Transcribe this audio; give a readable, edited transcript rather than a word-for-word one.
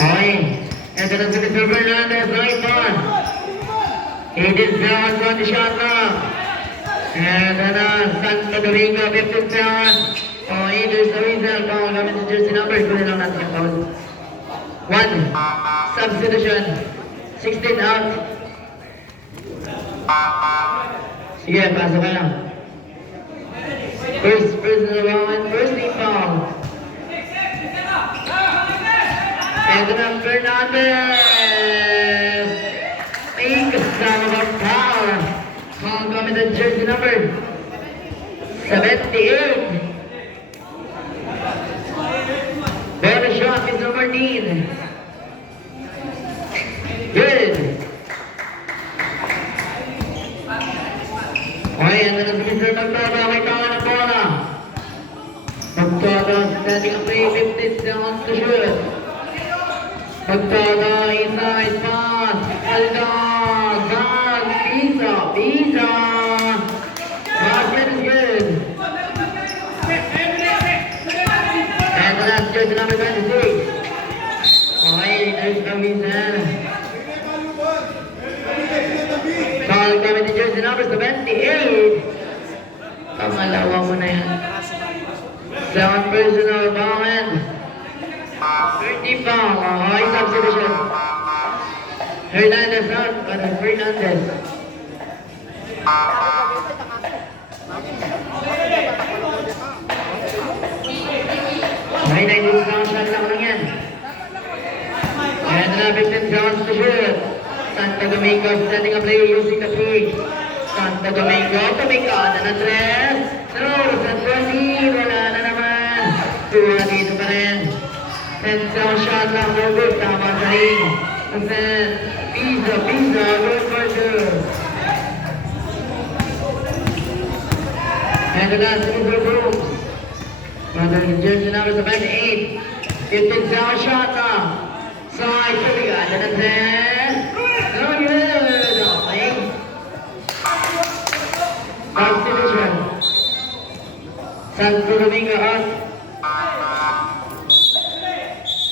Okay. Ito na si Mr. Fernandez, right on. It is down on the shot clock. And Santo Domingo, 15 seconds. Oh, Idris Arizal, foul namin sa jersey number. Kunin lang natin yung foul. 1. Substitution. 16 out. Sige, pasok ka lang. First personal foul, first team foul. Ito na Fernandez. Ay, kasama ba foul? Foul kami ng jersey number 78. Better shot, Mr. Martin. Good. Okay, ito na si Mr. Magtaba. May tawa ng bola. Magtaba, standing up play, 15 seconds to shoot. Magtaba, inside pass. Aldog, Dog, Pisa. Basket is good. And the last jersey number 26. Okay, there's Kamisan. Foul kami ni jersey number 78. Pangalawa mo na yan. 7 personal foul and 30 foul. Okay, substitution. Hernandez out. Fernandez. Okay, 19 seconds shot lang yan. And 15 seconds to shoot. Santo Domingo setting a play using the feet. Santo Domingo, tumika na tres. Throws at 20. Wala na naman. Tuwa dito pa rin. 10 seconds shot lang. No good. Tama sa ring. And then, Pisa. Good for two. And the last Mr. Brooks. Mother jersey number 78. 15 seconds shot now. Side to the guy. And then, no good. Okay. Substitution. Santo Domingo out.